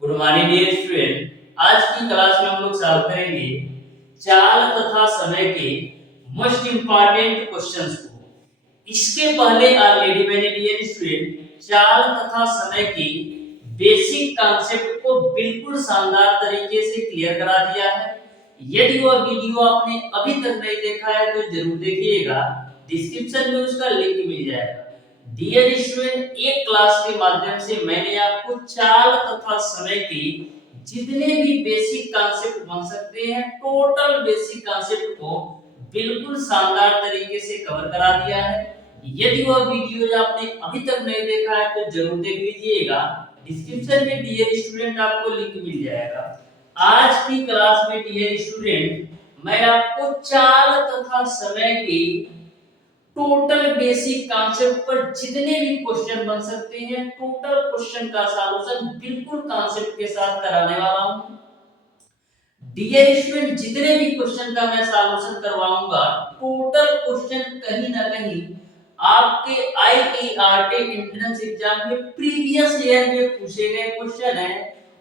Good morning dear student. आज की class में हम लोग सॉल्व करेंगे चाल तथा समय के मोस्ट इंपॉर्टेंट क्वेश्चंस को। इसके पहले ऑलरेडी मैंने डियर स्टूडेंट चाल तथा समय की बेसिक कॉन्सेप्ट को बिल्कुल शानदार तरीके से क्लियर करा दिया है। यदि वह वीडियो आपने अभी तक नहीं देखा है तो जरूर देखिएगा, डिस्क्रिप्शन में उसका लिंक मिल जाएगा। डियर स्टूडेंट, एक क्लास के माध्यम से मैंने आपको चाल तथा समय की जितने भी बेसिक कॉन्सेप्ट बन सकते हैं, टोटल बेसिक कॉन्सेप्ट को बिल्कुल शानदार तरीके से कवर करा दिया है। यदि वह वीडियो आपने अभी तक नहीं देखा है तो जरूर देख लीजिएगा, डिस्क्रिप्शन में डियर स्टूडेंट आपको लिंक मिल जाएगा। आज की क्लास में डियर स्टूडेंट मैं आपको चाल तथा समय की टोटल बेसिक कॉन्सेप्ट पर जितने भी क्वेश्चन बन सकते हैं, टोटल क्वेश्चन का सॉल्यूशन बिल्कुल कॉन्सेप्ट के साथ कराने वाला हूं। डियर स्टूडेंट, जितने भी क्वेश्चन का मैं सॉल्यूशन करवाऊंगा, टोटल क्वेश्चन कहीं ना कहीं आपके आईईआरटी एंट्रेंस एग्जाम में प्रीवियस ईयर में पूछे गए क्वेश्चन है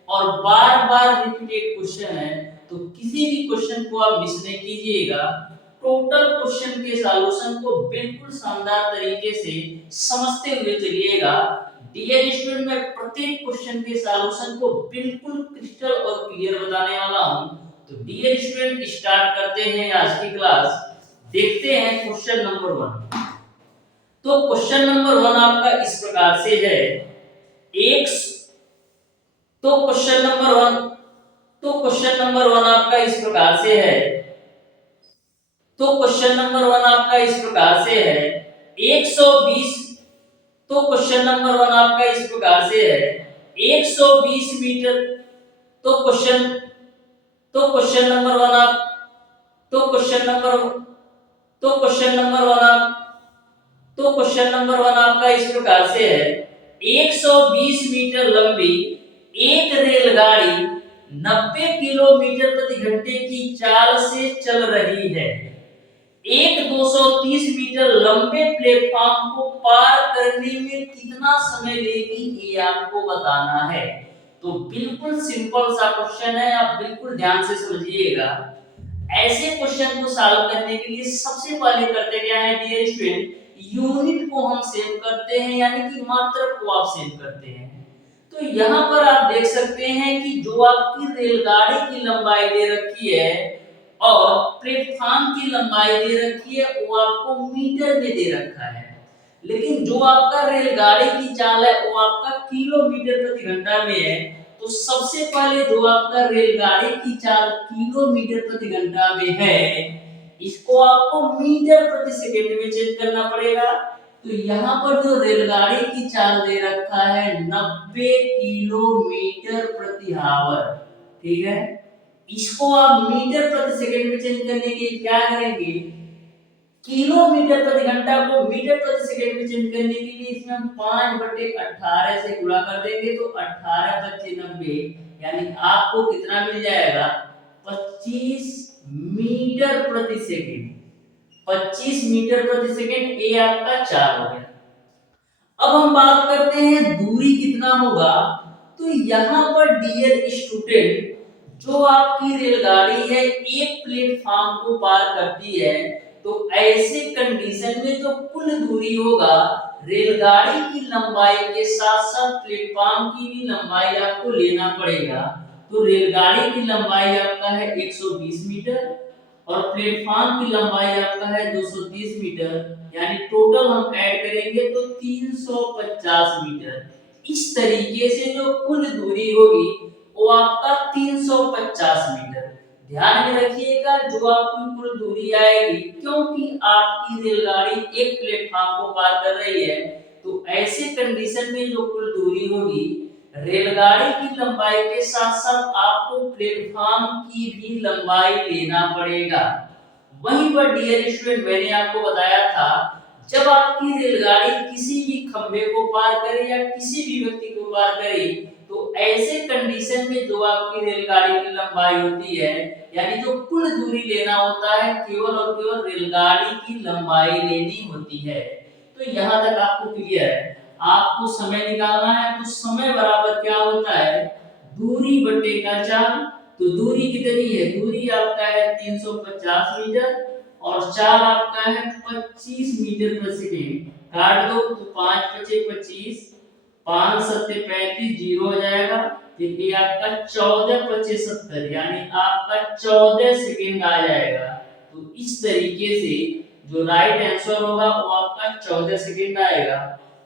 और बार-बार रिपीटेड क्वेश्चन है, तो किसी भी क्वेश्चन को आप मिस नहीं कीजिएगा। टोटल क्वेश्चन के सॉल्यूशन को बिल्कुल शानदार तरीके से समझते हुए चलिएगा। डियर स्टूडेंट, मैं प्रत्येक क्वेश्चन के सॉल्यूशन को बिल्कुल क्रिस्टल और क्लियर बताने वाला हूं। तो डियर स्टूडेंट, स्टार्ट करते हैं आज की क्लास। देखते हैं क्वेश्चन नंबर 1। तो क्वेश्चन नंबर 1 आपका इस प्रकार से है। एक तो क्वेश्चन नंबर 1 तो क्वेश्चन नंबर 1 आपका इस प्रकार से है। तो क्वेश्चन नंबर 1 आपका इस प्रकार से है 120। तो क्वेश्चन नंबर 1 आपका इस प्रकार से है 120 मीटर। तो क्वेश्चन नंबर 1 आप तो क्वेश्चन नंबर तो क्वेश्चन नंबर 1 आप तो क्वेश्चन नंबर 1 आपका इस प्रकार से है 120 मीटर लंबी एक रेलगाड़ी 90 किलोमीटर प्रति घंटे की चाल से चल रही है। एक 230 मीटर लंबे प्लेटफॉर्म को पार करने में कितना समय लेगी, ये आपको बताना है। तो बिल्कुल सिंपल सा क्वेश्चन है, आप बिल्कुल ध्यान से समझिएगा। ऐसे क्वेश्चन को सॉल्व करने के लिए सबसे पहले करते क्या है डियर स्टूडेंट, यूनिट को हम सेव करते हैं, यानी कि मात्रक को आप सेव करते हैं। तो यहाँ पर आप देख सकते हैं कि जो आपकी रेलगाड़ी की लंबाई दे रखी है और प्लेटफॉर्म की लंबाई दे रखी है, वो आपको मीटर में दे रखा है। लेकिन जो आपका रेलगाड़ी की चाल है वो आपका किलोमीटर प्रति घंटा में है। तो सबसे पहले जो आपका रेलगाड़ी की चाल किलोमीटर प्रति घंटा में है, इसको आपको मीटर प्रति सेकंड में चेंज करना पड़ेगा। तो यहाँ पर जो रेलगाड़ी की चाल दे रखा है 90 किलोमीटर प्रति आवर, ठीक है। इसको आप मीटर प्रति सेकंड में चेंज करने के लिए क्या करेंगे, किलोमीटर प्रति घंटा को मीटर प्रति सेकंड में चेंज करने के लिए इसमें हम 5/18 से गुणा कर देंगे। तो 18 × 90, यानी आपको कितना मिल जाएगा, 25 मीटर प्रति सेकंड। 25 मीटर प्रति सेकंड, ये आपका 4 हो गया। अब हम बात करते हैं दूरी कितना होगा। तो यहाँ पर डियर स्टूडेंट, जो आपकी रेलगाड़ी है एक प्लेटफॉर्म को पार करती है, तो ऐसे कंडीशन में जो कुल दूरी होगा, रेलगाड़ी की लंबाई के साथ साथ प्लेटफॉर्म की भी लंबाई आपको लेना पड़ेगा। तो रेलगाड़ी की लंबाई आपका है 120 मीटर और प्लेटफॉर्म की लंबाई आपका है 230 मीटर, यानी टोटल हम ऐड करेंगे तो 350 मीटर। इस तरीके से जो कुल दूरी होगी वो आपका 350 मीटर। ध्यान में रखिएगा, जो आपकी कुल दूरी आएगी, क्योंकि आपकी रेलगाड़ी एक प्लेटफॉर्म को पार कर रही है, तो ऐसे कंडीशन में जो कुल दूरी होगी, रेलगाड़ी की लंबाई के साथ साथ आपको प्लेटफॉर्म की भी लंबाई लेना पड़ेगा। वहीं पर डियर स्टूडेंट, मैंने आपको बताया था, जब आपकी रेलगाड़ी किसी भी खंभे को पार करे या किसी भी व्यक्ति को पार करे, तो ऐसे कंडीशन में जो आपकी रेलगाड़ी की लंबाई होती है, यानी जो कुल दूरी लेना होता है, केवल और केवल रेलगाड़ी की लंबाई लेनी होती है। तो यहाँ तक आपको क्लियर है। आपको समय निकालना है, तो समय बराबर क्या होता है, दूरी बटे का चाल। तो दूरी कितनी है, दूरी आपका है 350 मीटर और चाल आपका है 25 मीटर प्रति सेकंड। काट दो तो 5 पचे 25, 5 सत्ते 35, जीरो हो जाएगा। फिर ये आपका 14 पचे 70, यानी आपका 14 सेकंड आ जाएगा। तो इस तरीके से जो राइट आंसर होगा वो आपका 14 सेकंड आएगा।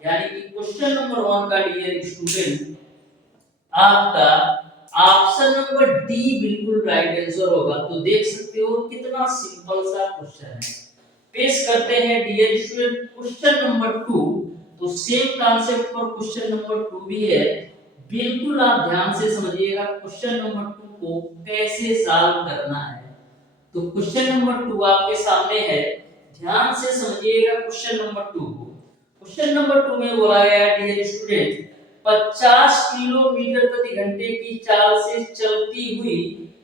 यानी कि क्वेश्चन नंबर 1 का डियर स्टूडेंट आपका ऑप्शन नंबर डी बिल्कुल राइट आंसर होगा। तो देख सकते हो कितना सिंपल सा क्वेश्चन है। पेश करते हैं डियर स्टूडेंट क्वेश्चन नंबर 2। तो सेम कॉन्सेप्ट पर क्वेश्चन नंबर 2 भी है, बिल्कुल आप ध्यान से समझिएगा क्वेश्चन नंबर 2 को कैसे सॉल्व करना है। तो क्वेश्चन नंबर 2 आपके सामने है, ध्यान से समझिएगा क्वेश्चन नंबर 2 को। क्वेश्चन नंबर 2 में बोला गया है डियर स्टूडेंट 50 किलोमीटर प्रति घंटे की चाल से चलती हुई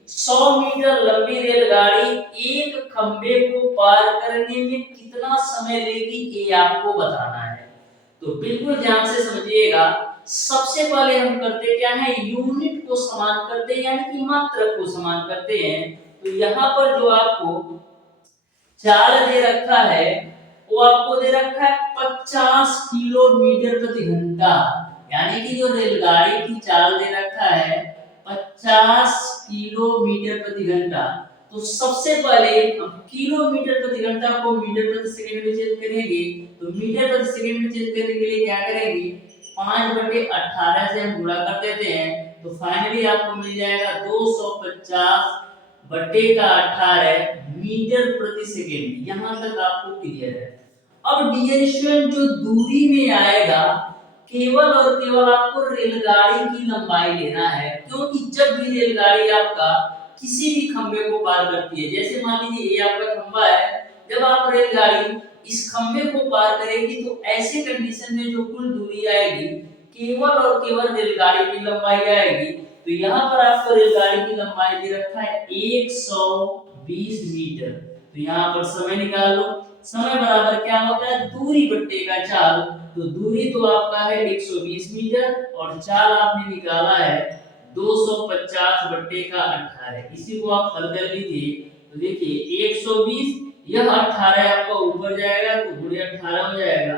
100 मीटर लंबी रेलगाड़ी एक खंबे को पार करने में कितना समय लेगी, ये आपको बताना है। तो बिल्कुल ध्यान से समझिएगा। सबसे पहले हम करते क्या है, यूनिट को समान करते हैं, यानी कि मात्रक को समान करते हैं। तो यहाँ पर जो आपको चाल दे रखा है वो आपको दे रखा है 50 किलोमीटर प्रति घंटा, यानी कि जो रेलगाड़ी की चाल दे रखा है 50 किलोमीटर प्रति घंटा। तो सबसे पहले हम किलोमीटर प्रति घंटा को मीटर प्रति सेकंड में चेंज करेंगे। तो मीटर प्रति सेकंड में चेंज करने के लिए क्या करेंगे, 5/18 से हम गुणा कर देते हैं। तो फाइनली आपको मिल जाएगा 250 बटे का 18 मीटर प्रति सेकंड। यहां तक आपको क्लियर है। अब डियर स्टूडेंट जो दूरी में आएगा केवल और केवल आपको रेलगाड़ी की लंबाई लेना है, क्योंकि जब भी रेलगाड़ी आपका किसी भी खंबे को पार करती है, जैसे मान लीजिए ये आपका खंबा है, जब आप रेलगाड़ी इस खंबे को पार करेगी तो ऐसे कंडीशन में जो कुल दूरी आएगी केवल और केवल रेलगाड़ी की लंबाई आएगी। तो यहाँ पर आपको रेलगाड़ी की लंबाई दे रखा है 120 मीटर। तो यहाँ पर समय निकाल लो, समय बराबर क्या होता है, दूरी बट्टे का चाल। तो दूरी तो आपका है 120 मीटर और चाल आपने निकाला है 250 बट्टे का 18। इसी को आप हल कर लीजिए। तो देखिए 120, यह 18 आपका ऊपर जाएगा तो गुणे 18 हो जाएगा,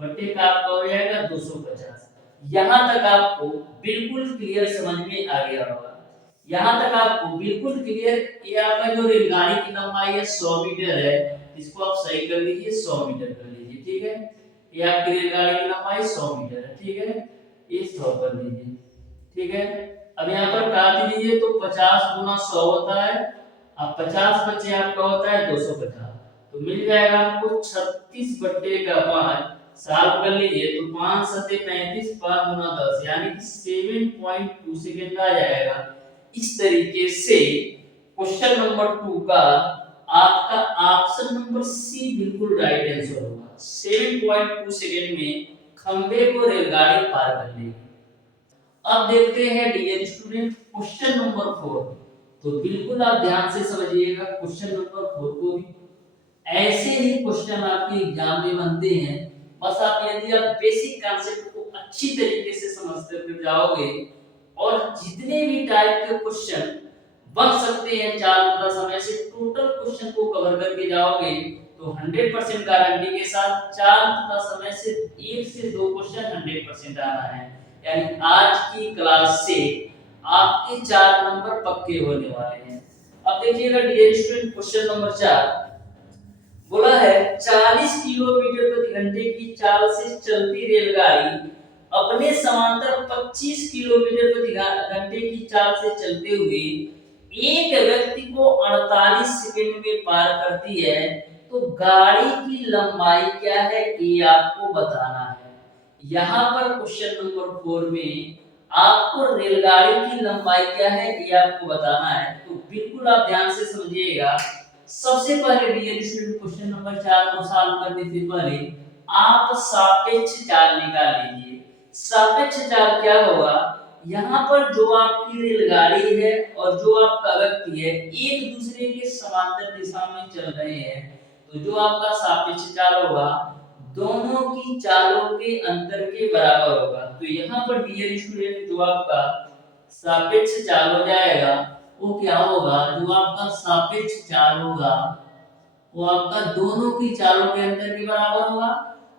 बट्टे का आपका हो जाएगा 250। यहां तक आपको बिल्कुल क्लियर समझ में आ गया होगा। यहां तक आपको बिल्कुल क्लियर। ये आपका जो रेलगाड़ी की लंबाई है 100 मीटर है, इसको आप सही कर लीजिए, 100 मीटर कर लीजिए, ठीक है। ये आपकी रेलगाड़ी की लंबाई 100 मीटर है, ठीक है, ये 100 कर लीजिए, ठीक है। अब यहाँ पर काट लीजिए तो 50 गुना 100 होता है, अब 50 बचे आपका होता है 250। तो मिल जाएगा आपको 36 बट्टे का 5। सॉल्व कर लीजिए तो 5 सत्ते 35, 5 गुना 10, यानी कि 7.2 सेकंड आ जाएगा। इस तरीके से क्वेश्चन नंबर 2 का आपका ऑप्शन नंबर सी बिल्कुल राइट आंसर होगा। 7.2 सेकंड में खंबे को रेलगाड़ी पार कर लेगी। अब देखते हैं डियर स्टूडेंट क्वेश्चन नंबर 4। तो बिल्कुल आप ध्यान से समझिएगा क्वेश्चन नंबर 4 को भी। ऐसे ही क्वेश्चन आपके एग्जाम में बनते हैं, बस आप यदि आप बेसिक कॉन्सेप्ट को अच्छी तरीके से समझते हुए जाओगे और जितने भी टाइप के क्वेश्चन बन सकते हैं 4 घंटा समय से टोटल क्वेश्चन को कवर करके जाओगे तो 100% गारंटी के साथ 4 घंटा समय से 1 से 2 क्वेश्चन 100% आना है। यानी आज की क्लास से आपके 4 नंबर पक्के होने वाले हैं। अब देखिएगा डियर स्टूडेंट क्वेश्चन नंबर 4 बोला है 40 किलोमीटर प्रति घंटे की चाल से चलती रेलगाड़ी अपने समांतर 25 किलोमीटर प्रति घंटे की चाल से चलते हुए एक व्यक्ति को 48 सेकंड में पार करती है, तो गाड़ी की लंबाई क्या है ये आपको बताना है। यहाँ पर क्वेश्चन नंबर 4 में आपको रेलगाड़ी की लंबाई क्या है ये आपको बताना है। तो बिल्कुल आप ध्यान से समझिएगा। सबसे पहले डियर स्टूडेंट क्वेश्चन नंबर 4 को सॉल्व करने से पहले आप सापेक्ष चाल निकाल लीजिए। सापेक्ष चाल क्या होगा, यहाँ पर जो आपकी रेलगाड़ी है और जो आपका व्यक्ति है एक दूसरे के समांतर दिशा में चल रहे हैं, तो जो आपका सापेक्ष चाल होगा दोनों की चालों के अंतर के बराबर होगा। तो यहाँ पर डियर स्टूडेंट जो आपका सापेक्ष चाल हो जाएगा, वो क्या होगा, जो आपका सापेक्ष चाल होगा वो आपका दोनों की चालों के अंतर के बराबर होगा।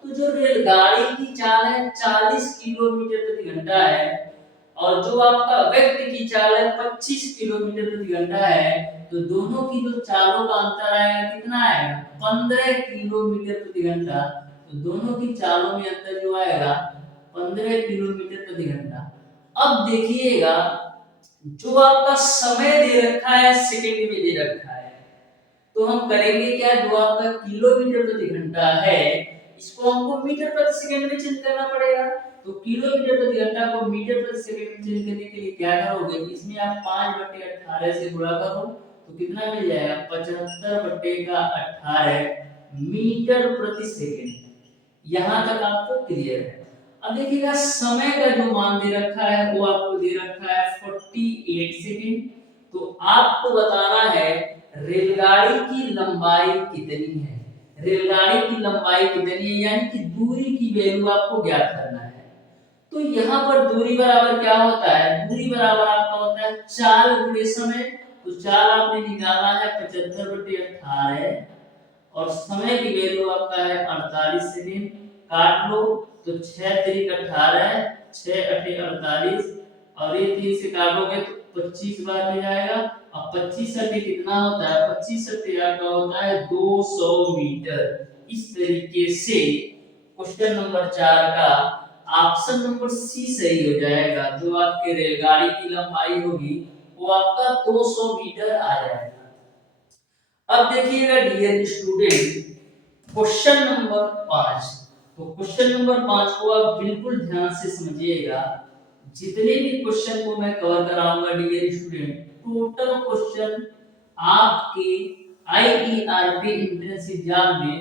तो जो रेलगाड़ी की चाल है 40 किलोमीटर प्रति घंटा है और जो आपका व्यक्ति की चाल है 25 किलोमीटर प्रति घंटा है, तो दोनों की जो चालों का अंतर आएगा कितना आएगा, 15 किलोमीटर प्रति घंटा। तो दोनों की चालों में अंतर जो आएगा 15 किलोमीटर प्रति घंटा। अब देखिएगा जो आपका समय दे रखा है सेकंड में दे रखा है, तो हम करेंगे क्या, जो आपका किलोमीटर प्रति घंटा है इसको हमको मीटर प्रति सेकंड में चेंज करना पड़ेगा। तो किलोमीटर प्रति घंटा को मीटर प्रति सेकंड में चेंज करने के लिए क्या करोगे, इसमें आप 5/18 से गुणा करो तो कितना मिल जाएगा, 75/18 मीटर प्रति सेकंड। यहां तक आपको क्लियर है। अब देखिएगा समय का जो मान दे रखा है वो आपको दे रखा है 48 सेकंड। तो आपको बताना है रेलगाड़ी की लंबाई कितनी है, रेलगाड़ी की लंबाई कितनी है यानी कि दूरी की वैल्यू आपको ज्ञात करना है। तो यहाँ पर दूरी बराबर क्या होता है, दूरी बराबर आपका होता है चाल गुणे समय। तो चाल आपने निकाला है 75/18 और समय की वैल्यू आपका है 48 सेकंड। काट लो तो 6 3 18, 6 8 48 और ये 3 से काटोगे तो 25 बार में जाएगा। अब 25 से कितना होता है, 25 से आपका होता है 200 मीटर। इस तरीके से क्वेश्चन नंबर 4 का ऑप्शन नंबर सी सही हो जाएगा। जो आपके रेलगाड़ी की लंबाई होगी वो आपका 200 मीटर आ जाएगा। अब देखिएगा डियर स्टूडेंट क्वेश्चन नंबर 5। तो क्वेश्चन नंबर 5 को आप बिल्कुल ध्यान से समझिएगा। जितने भी क्वेश्चन को मैं कवर कराऊंगा डियर स्टूडेंट, टोटल क्वेश्चन आपके आईईआरबी एंट्रेंस एग्जाम में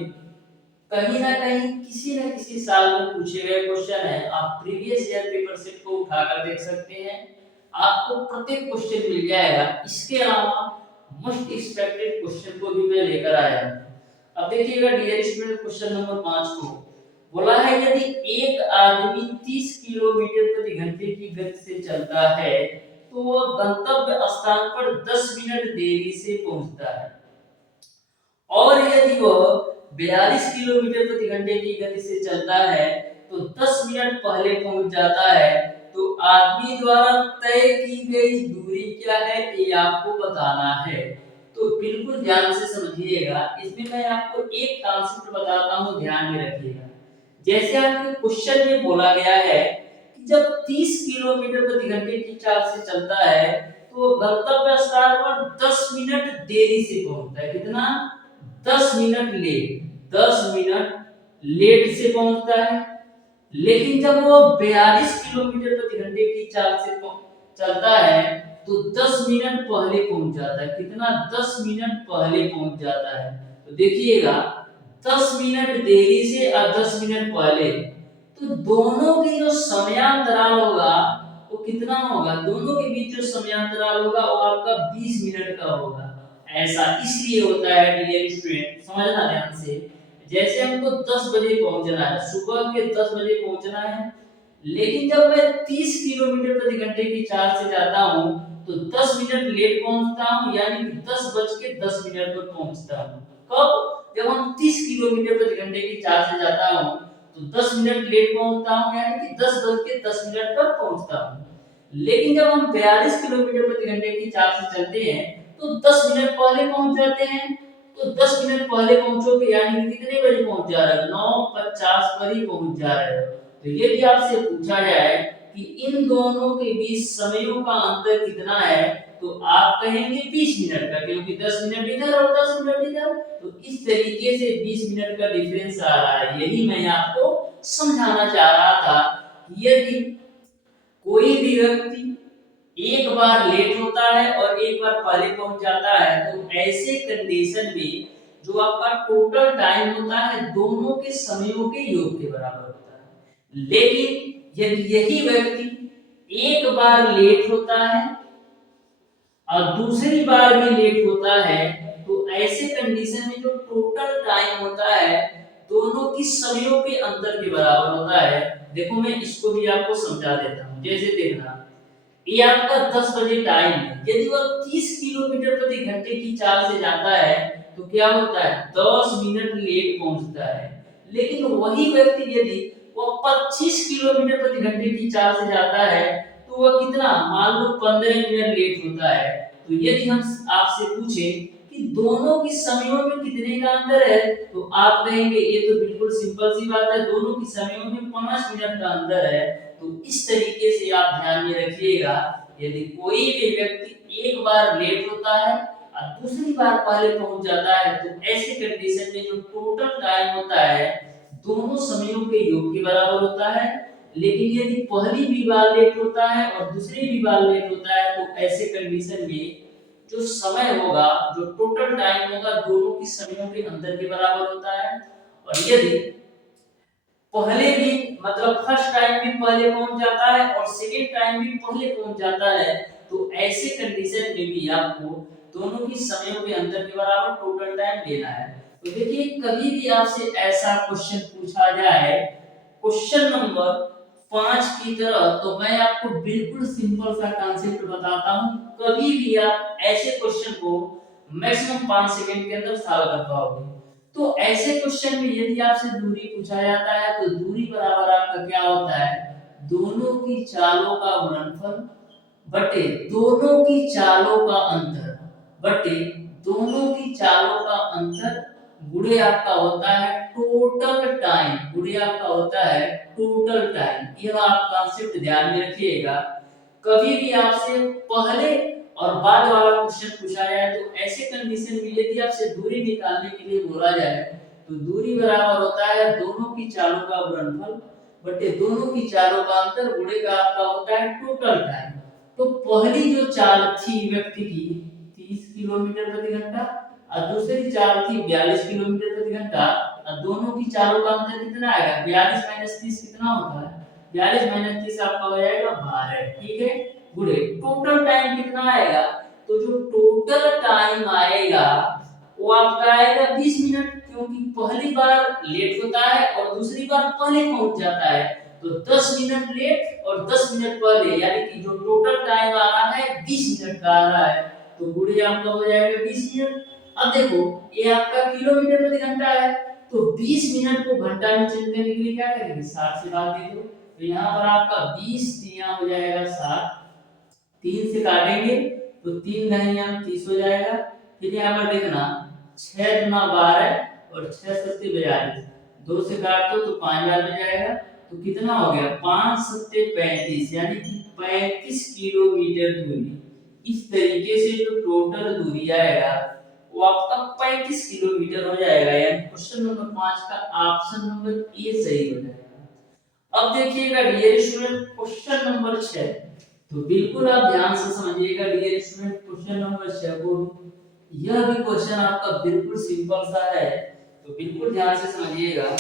कहीं ना कहीं किसी न किसी साल में पूछे गए क्वेश्चन है। आप प्रीवियस ईयर पेपर सेट को उठाकर देख सकते हैं, आपको प्रत्येक क्वेश्चन मिल जाएगा। इसके अलावा मोस्ट एक्सपेक्टेड क्वेश्चन को भी मैं लेकर आया हूं। अब देखिएगा डियर स्टूडेंट क्वेश्चन नंबर 5 को बोला है यदि एक आदमी 30 किलोमीटर प्रति घंटे की गति से चलता है तो वह गंतव्य स्थान पर 10 मिनट देरी से पहुंचता है, और यदि वह 42 किलोमीटर प्रति घंटे की गति से चलता है तो 10 मिनट पहले पहुंच जाता है, तो आदमी द्वारा तय की गई दूरी क्या है ये आपको बताना है। तो बिल्कुल ध्यान से समझिएगा। इसमें मैं आपको एक कॉन्सेप्ट बताता हूं, ध्यान में रखिएगा। जैसे आपके क्वेश्चन में बोला गया है कि जब 30 किलोमीटर प्रति घंटे की चाल से चलता है तो गंतव्य स्थान पर 10 मिनट देरी से पहुंचता है। कितना, 10 मिनट लेट, 10 मिनट लेट से पहुंचता है। लेकिन जब वो 42 किलोमीटर प्रति घंटे की चाल से चलता है तो 10 मिनट पहले पहुंच जाता है। कितना, 10 मिनट पहले पहुंच जाता है। तो देखिएगा 10 मिनट देरी से और 10 मिनट पहले, तो दोनों की जो समयांतराल होगा वो कितना होगा, दोनों के बीच जो समयांतराल होगा वो आपका 20 मिनट का होगा। ऐसा इसलिए होता है डियर स्टूडेंट, समझना ध्यान से। जैसे हमको 10 बजे पहुंचना है, सुबह के 10 बजे पहुंचना है, लेकिन जब मैं 30 किलोमीटर प्रति घंटे की चाल से जाता हूं तो 10 मिनट लेट पहुंचता हूं, यानी कि 10:10 पर पहुंचता हूं। कब, जब हम 30 किलोमीटर प्रति घंटे की चाल से जाता हूं तो 10 मिनट लेट पहुंचता हूं, यानी कि 10:10 पर पहुंचता हूं। लेकिन जब हम 42 किलोमीटर प्रति घंटे की चाल से चलते हैं तो 10 मिनट पहले पहुंच जाते हैं। तो 10 मिनट पहले पहुंचोगे यानी कि कितने बजे पहुंच जा रहे हो, 9:50 पर ही पहुंच जा रहे हो। तो ये भी आपसे पूछा जाए कि इन दोनों के बीच समयों का अंतर कितना है, तो आप कहेंगे 20 मिनट का, क्योंकि 10 मिनट इधर और 10 मिनट इधर। तो इस तरीके से 20 मिनट का डिफरेंस आ रहा है। यही मैं आपको समझाना चाह रहा था कि यदि कोई भी व्यक्ति एक बार लेट होता है और एक बार पहले पहुंच जाता है तो ऐसे कंडीशन में जो आपका टोटल टाइम होता है दोनों के समयों के योग के बराबर होता है। लेकिन यदि यही व्यक्ति एक बार लेट होता है और दूसरी बार भी लेट होता है तो ऐसे कंडीशन में जो टोटल टाइम होता है दोनों की समयों के अंतर के बराबर होता है। देखो मैं इसको भी आपको समझा देता हूं। जैसे देखना, ये आपका 10 बजे टाइम है। यदि वह 30 किलोमीटर प्रति घंटे की चाल से जाता है तो क्या होता है, 10 मिनट लेट पहुंचता है। लेकिन वही व्यक्ति यदि वह 25 किलोमीटर प्रति घंटे की चाल से जाता है तो वह कितना, मान लो 15 मिनट लेट होता है। तो यदि हम आपसे पूछें कि दोनों की समयों में कितने का अंतर है, तो आप कहेंगे ये तो बिल्कुल सिंपल सी बात है, दोनों की समयों में 5 मिनट का अंतर है। तो इस तरीके से आप ध्यान में रखिएगा, यदि कोई भी व्यक्ति एक बार लेट होता है और दूसरी बार पहले पहुंच जाता है तो ऐसे कंडीशन में जो टोटल टाइम होता है दोनों समयों के योग के बराबर होता है। लेकिन यदि पहली भी बार लेट होता है और दूसरी भी बार लेट होता है तो ऐसे कंडीशन में जो समय होगा, जो टोटल टाइम होगा दोनों की समयों के अंतर के बराबर होता है। और यदि पहले भी मतलब फर्स्ट टाइम भी पहले पहुंच जाता है और सेकंड टाइम भी पहले पहुंच जाता है तो ऐसे कंडीशन में भी आपको दोनों की समयों के अंतर के बराबर टोटल टाइम लेना है। तो देखिए कभी भी आपसे ऐसा क्वेश्चन पूछा जाए क्वेश्चन नंबर 5 की तरह, तो मैं आपको बिल्कुल सिंपल सा कॉन्सेप्ट बताता हूं, कभी भी आप ऐसे क्वेश्चन को मैक्सिमम 5 सेकंड के अंदर सॉल्व कर पाओगे। तो ऐसे क्वेश्चन में यदि आपसे दूरी पूछा जाता है तो दूरी बराबर आपका क्या होता है, दोनों की चालों का गुणनफल बटे दोनों की चालों का अंतर बटे दोनों की चालों का अंतर गुणे आपका होता है टोटल टाइम, गुणे आपका होता है टोटल टाइम। यह आप कॉन्सेप्ट ध्यान में रखिएगा। कभी भी आपसे पहले और बाद वाला क्वेश्चन पूछा जाए तो ऐसे कंडीशन में यदि आपसे दूरी निकालने के लिए बोला जाए तो दूरी बराबर होता है दोनों की चालों का गुणनफल बटे दोनों की चालों का अंतर गुणे का आपका होता है टोटल टाइम। तो पहली जो चाल थी व्यक्ति की 30 किलोमीटर प्रति घंटा और दूसरी चाल थी 42 किलोमीटर प्रति घंटा और दोनों की चालों का अंतर कितना आएगा, 42 माइनस 30 कितना होता है, 42 माइनस 30 आपका हो जाएगा 12। ठीक है, गुणे टोटल टाइम कितना आएगा, तो जो टोटल टाइम आएगा वो आपका आएगा 20 मिनट, क्योंकि पहली बार लेट होता है और दूसरी बार पहले पहुंच जाता है। तो 10 मिनट लेट और 10 मिनट पहले, यानी कि जो टोटल टाइम आ रहा है 20 मिनट का आ रहा है, तो गुणे आपका हो जाएगा 20 मिनट। अब देखो ये आपका किलोमीटर प्रति घंटा है, तो 20 मिनट को घंटा में चेंज करने के लिए क्या करेंगे, 60 से भाग दे दो। तो यहाँ पर आपका 20 दिया हो जाएगा 60, 3 से काटेंगे तो 3 नहीं 30 हो जाएगा। फिर यहाँ पर देखना 6 गुना 12 और 6 सत्ते 42, 2 से काट दो तो 5 बार में जाएगा, तो कितना हो गया 5 सत्ते 35, यानी कि 35 किलोमीटर दूरी। इस तरीके से जो टोटल दूरी आएगा वो आपका 35 किलोमीटर हो जाएगा, यानी क्वेश्चन नंबर 5 का ऑप्शन नंबर ए सही हो जाएगा। अब देखिएगा डियर स्टूडेंट क्वेश्चन नंबर 6, तो बिल्कुल आप ध्यान से समझिएगा डियर स्टूडेंट क्वेश्चन नंबर 6 को, यह भी क्वेश्चन आपका बिल्कुल सिंपल सा है, तो बिल्कुल ध्यान से समझिएगा।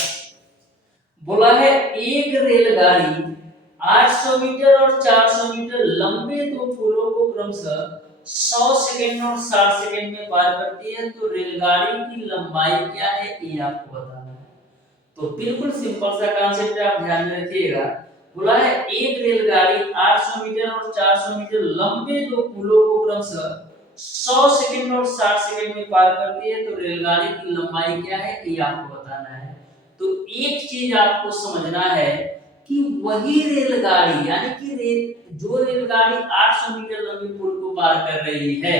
बोला है एक रेलगाड़ी 800 मीटर और 400 मीटर लंबे दो पुलों को क्रमशः 100 सेकंड और 60 सेकंड में पार करती है, तो रेलगाड़ी की लंबाई क्या है ये आपको बताना है। तो बिल्कुल सिंपल सा कांसेप्ट है, आप ध्यान में रखिएगा। बोला है एक रेलगाड़ी 800 मीटर और 400 मीटर लंबे दो पुलों को क्रमशः 100 सेकंड और 60 सेकंड में पार करती है, तो रेलगाड़ी की लंबाई क्या है ये आपको बताना है। तो एक चीज आपको समझना है कि वही रेलगाड़ी, यानी कि जो रेलगाड़ी 800 मीटर लंबे पुल को पार कर रही है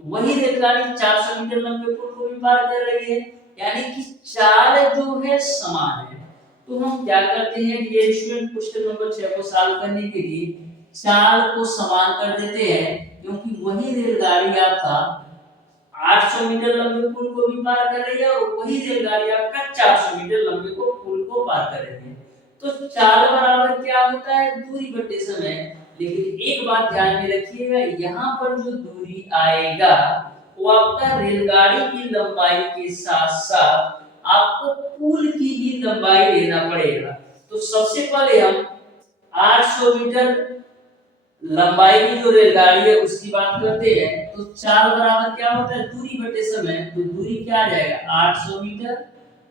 वही रेलगाड़ी 400 मीटर लंबे पुल को भी पार कर रही है, यानी कि चाल जो है समान है। तो हम क्या करते हैं ये स्टूडेंट क्वेश्चन नंबर 6 को सॉल्व करने के लिए चाल को समान कर देते हैं, क्योंकि वही रेलगाड़ी आपका 800 मीटर लंबे पुल को भी पार कर रही है और वही रेलगाड़ी आपका 400 मीटर लंबे को पुल को पार कर रही है। तो चाल बराबर क्या होता है, दूरी बटे समय। लेकिन एक बात ध्यान में रखिएगा, यहाँ पर जो दूरी आएगा वो आपका रेलगाड़ी की लंबाई के साथ साथ आपको पुल की भी लंबाई लेना पड़ेगा। तो सबसे पहले हम 800 मीटर लंबाई की जो रेलगाड़ी है उसकी बात करते हैं, तो चाल बराबर क्या होता है, दूरी बटे समय। तो दूरी क्या आ जाएगा 800 मीटर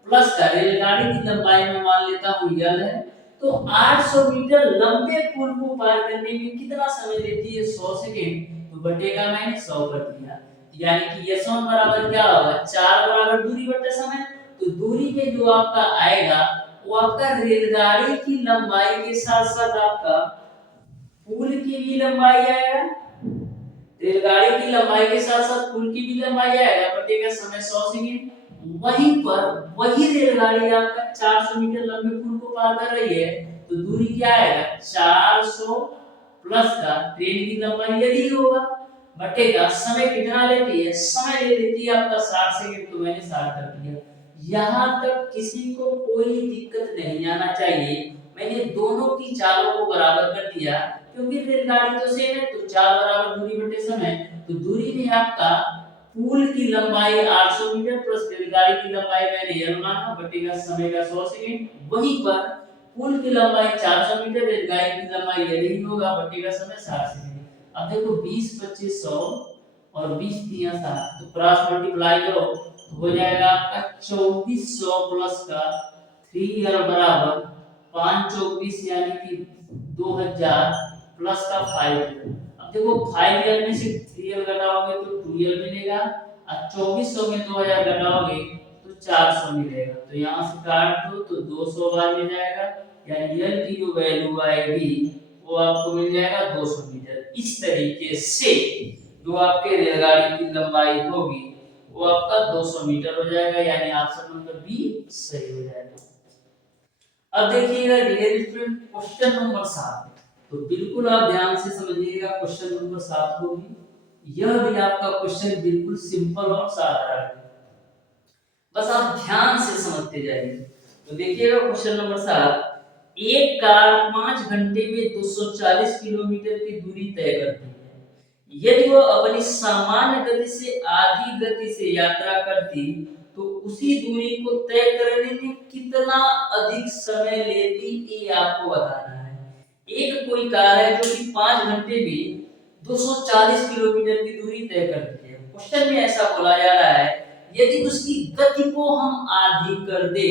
प्लस का रेलगाड़ी की लंबाई में मान लेता हूं यल है, तो 800 मीटर लंबे पुल को पार करने में कितना समय लेती है? 100 सेकंड। तो बटेगा मैंने 100 कर दिया, यानी कि S1 बराबर क्या होगा? 4 बराबर दूरी बटे समय। तो दूरी में जो आपका आएगा वो आपका रेलगाड़ी की लंबाई के साथ साथ आपका पुल की भी लंबाई आएगा, रेलगाड़ी की लंबाई के साथ साथ पुल की भी लंबाई आएगा, बटेगा समय 100 सेकंड। वहीं पर वही रेलगाड़ी आपका 400 मीटर लंबे पुल को पार कर रही है, तो दूरी क्या आएगा? 400 प्लस का ट्रेन की लंबाई यदि होगा, बटेगा समय कितना लेती है? समय ले लेती है आपका 60 सेकंड। तो मैंने 60 कर दिया। यहाँ तक किसी को कोई दिक्कत नहीं आना चाहिए। मैंने दोनों की चालों को बराबर कर दिया, क्योंकि रेलगाड़ी तो सेम है, तो 4 बराबर दूरी बटे समय। तो दूरी में आपका पुल की लंबाई 800 मीटर प्लस रेलगाड़ी की लंबाई मैंने यह माना, बटेगा समय का 100 सेकंड। वहीं पर पुल की लंबाई 400 मीटर, रेलगाड़ी की लंबाई यही होगा, बटेगा समय 60 सेकंड। अब देखो 20 25 100 और 20 3 60, तो क्रॉस मल्टीप्लाई करो तो हो जाएगा आपका 2400 प्लस का 3 बराबर 5 24 यानी कि 2000 प्लस का 5। अब देखो 5 में से 3 घटाओगे तो 2 मिलेगा, और 2400 में 2000 घटाओगे तो 400 मिलेगा। तो यहाँ से काट दो तो 200 बार मिल जाएगा, यानी यल की जो वैल्यू आएगी वो आपको मिल जाएगा 200 मीटर। इस तरीके से जो आपके रेलगाड़ी की लंबाई होगी वो आपका 200 मीटर हो जाएगा, यानी ऑप्शन नंबर बी सही हो जाएगा। अब देखिएगा डियर स्टूडेंट क्वेश्चन नंबर 7, तो बिल्कुल आप ध्यान से समझिएगा क्वेश्चन नंबर 7 को भी। यह भी आपका क्वेश्चन बिल्कुल सिंपल और साधारण है, बस आप ध्यान से समझते जाइए। तो देखिएगा क्वेश्चन नंबर 7, एक कार 5 घंटे में 240 किलोमीटर की दूरी तय करती है। यदि वह अपनी सामान्य गति से आधी गति से यात्रा करती तो उसी दूरी को तय करने में कितना अधिक समय लेती, ये आपको बताना है। एक कोई कार है जो कि 5 घंटे में 240 किलोमीटर की दूरी तय करती है। क्वेश्चन में ऐसा बोला जा रहा है यदि उसकी गति को हम आधी कर दे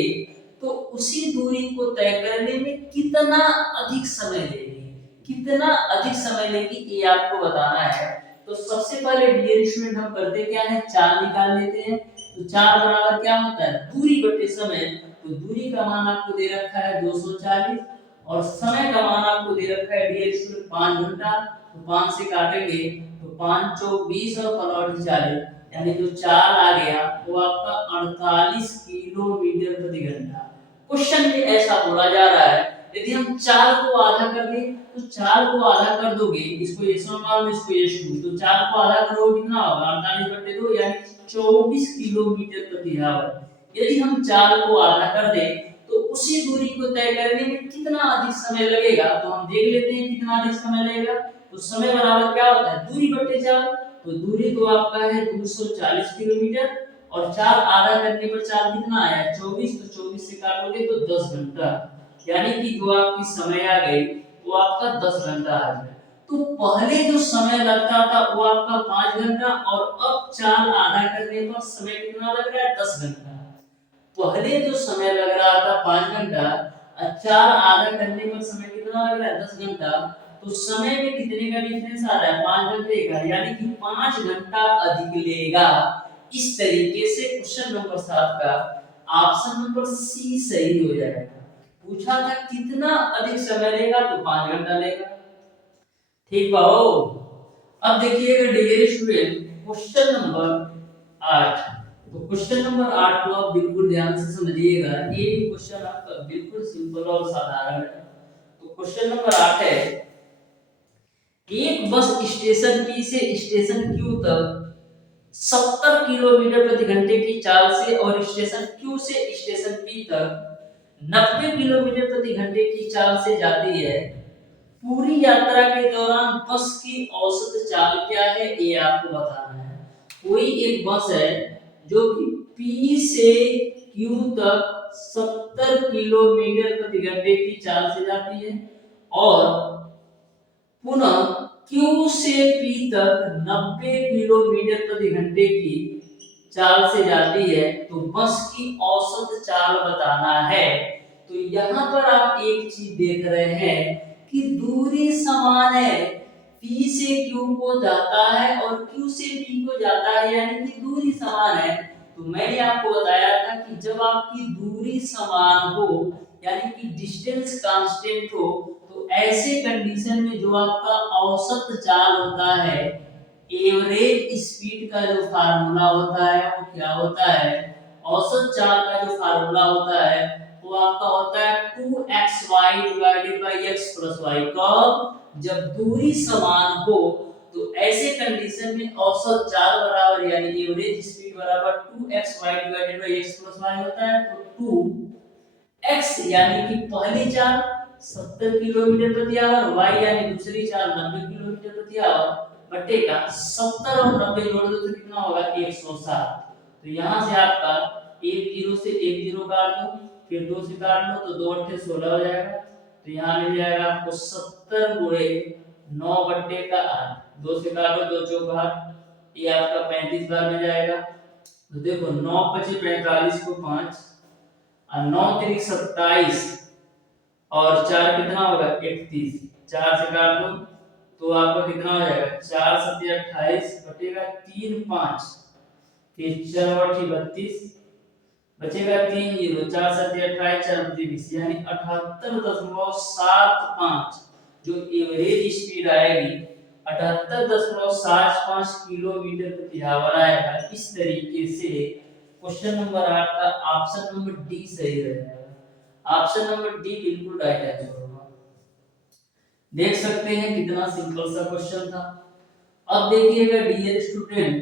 तो उसी दूरी को तय करने में कितना अधिक समय लेगी, कितना अधिक समय लेगी, ये आपको बताना है। तो सबसे पहले डियर स्टूडेंट हम करते क्या है, 4 निकाल लेते हैं। तो 4 बराबर क्या होता है? दूरी बटे समय। तो दूरी का मान आपको दे रखा है 240 और समय का मान आपको दे रखा है डियर स्टूडेंट 5 घंटा। तो 5 से काटेंगे तो 5 चौक 20 और 5 40, यानी जो 4 आ गया वो आपका 48 किलोमीटर प्रति घंटा। क्वेश्चन में ऐसा बोला जा रहा है यदि हम 4 को आधा कर दें तो 4 को आधा कर दोगे, इसको S1 मान लो, इसको S2, तो 4 को आधा करोगे कितना होगा? 48/2 यानी 24 किलोमीटर प्रति आवर। यदि हम 4 को आधा कर दें तो उसी दूरी को तय करने में कितना अधिक समय लगेगा? तो हम देख लेते हैं कितना अधिक समय लगेगा। तो समय बराबर क्या होता है? दूरी बटे 4। तो दूरी तो आपका है 240 किलोमीटर और 4 आधा करने पर 4 कितना आया? 24। तो 24 से काटोगे तो 10 घंटा, यानी कि जो आपकी समय आ गई वो आपका 10 घंटा आ गया। तो पहले जो समय लगता था वो आपका 5 घंटा और अब 4 आधा करने पर समय कितना लग रहा है? 10 घंटा। पहले जो समय लग रहा था 5 घंटा और 4 आधा करने पर समय कितना लग रहा है? 10 घंटा। तो समय में कितने का डिफरेंस आ रहा है? 5 घंटे का, यानी कि 5 घंटा अधिक लेगा। इस तरीके से क्वेश्चन नंबर 7 का ऑप्शन नंबर सी सही हो जाएगा। पूछा था कितना अधिक समय लेगा, तो 5 घंटा लेगा। ठीक बाओ। अब देखिएगा डियर स्टूडेंट क्वेश्चन नंबर 8, तो क्वेश्चन नंबर 8 को आप बिल्कुल ध्यान से समझिएगा। ये भी क्वेश्चन आपका बिल्कुल सिंपल और साधारण है। तो क्वेश्चन नंबर 8 है, एक बस स्टेशन P से स्टेशन Q तक 70 किलोमीटर प्रति घंटे की चाल से और स्टेशन Q से स्टेशन P तक 90 किलोमीटर प्रति घंटे की चाल से जाती है। पूरी यात्रा के दौरान बस की औसत चाल क्या है, ये आपको बताना है। कोई एक बस है जो कि P से Q तक 70 किलोमीटर प्रति घंटे की चाल से जाती है और पुनः Q से P तक 90 किलोमीटर प्रति घंटे की चाल से जाती है। तो बस की औसत चाल बताना है। तो यहाँ पर आप एक चीज देख रहे हैं कि दूरी समान है, P से Q को जाता है और Q से P को जाता है, यानी कि दूरी समान है। तो मैंने आपको बताया था कि जब आपकी दूरी समान हो यानी कि डिस्टेंस कांस्टेंट हो, तो ऐसे कंडीशन में जो आपका औसत चाल होता है, एवरेज स्पीड का जो फार्मूला होता है वो क्या होता है, औसत चाल का जो फार्मूला होता है वो आपका होता है 2xy divided by x plus y। कब? जब दूरी समान हो, तो ऐसे कंडीशन में औसत चाल बराबर यानी एवरेज स्पीड बराबर 2xy divided by x plus y होता है। तो 2x यानी कि पहली चाल 70 किलोमीटर प्रति आवर, y यानी दूसरी चाल 90 किलोमीटर प्रति आवर बटेगा 70 और 90 जोड़ दो तो कितना होगा 160। तो यहाँ से आपका एक जीरो से एक जीरो काट दो, फिर दो से काट लो तो 2 8 16 हो जाएगा। तो यहाँ मिल जाएगा आपको 70 गुणे 9 बट्टे का 8, 2 से काटो 2 चौक 8, ये आपका 35 बार में जाएगा। तो देखो 9 पचे 45 को 5 और 9 3 27 और 4 कितना होगा 31, 4 से काट दो तो आपका कितना हो जाएगा 4 7 28 बटेगा 3 5, फिर 4 8 32 बचेगा 3 जीरो, 4 7 28 4 20 यानी 78.75 जो एवरेज स्पीड आएगी 78.75 किलोमीटर प्रति आवर आएगा। इस तरीके से क्वेश्चन नंबर 8 का ऑप्शन नंबर डी सही रहेगा। ऑप्शन नंबर डी बिल्कुल राइट आंसर होगा। देख सकते हैं कितना सिंपल सा क्वेश्चन था। अब देखिएगा डियर स्टूडेंट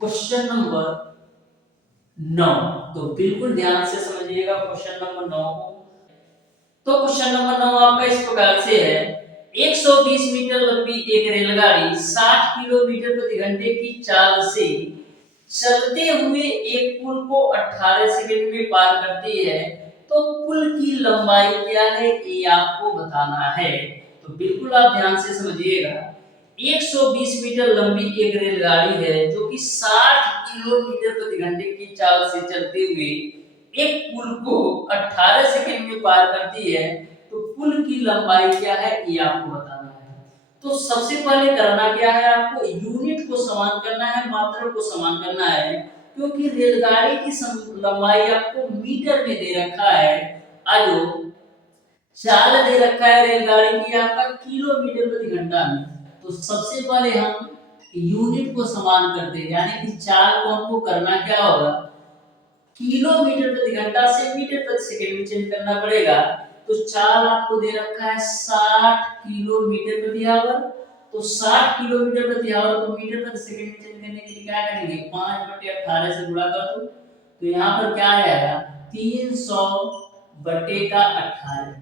क्वेश्चन नंबर 9, तो बिल्कुल ध्यान से समझिएगा क्वेश्चन नंबर 9 को। तो क्वेश्चन नंबर 9 आपका इस प्रकार से है, 120 मीटर लंबी एक रेलगाड़ी 60 किलोमीटर प्रति घंटे की चाल से चलते हुए एक पुल को 18 सेकंड में पार करती है, तो पुल की लंबाई क्या है ये आपको बताना है। तो बिल्कुल आप ध्यान से समझिएगा, 120 मीटर लंबी एक रेलगाड़ी है जो कि 60 किलोमीटर प्रति घंटे की चाल से चलते हुए एक पुल को 18 सेकंड में पार करती है, तो पुल की लंबाई क्या है ये आपको बताना है। तो सबसे पहले करना क्या है, आपको यूनिट को समान करना है, मात्रा को समान करना है, क्योंकि रेलगाड़ी की लंबाई आपको मीटर में दे रखा है, आयो चाल दे रखा है रेलगाड़ी की आपका किलोमीटर प्रति घंटा में। तो सबसे पहले हम यूनिट को समान करते हैं, यानी कि चाल को हमको करना क्या होगा, किलोमीटर प्रति घंटा से मीटर प्रति सेकंड में चेंज करना पड़ेगा। तो चाल आपको दे रखा है 60 किलोमीटर प्रति आवर, तो 60 किलोमीटर प्रति आवर को मीटर प्रति सेकंड में चेंज करने के लिए क्या करेंगे 5/18 से गुणा कर दो, तो यहाँ पर क्या आएगा 300 बटे का 18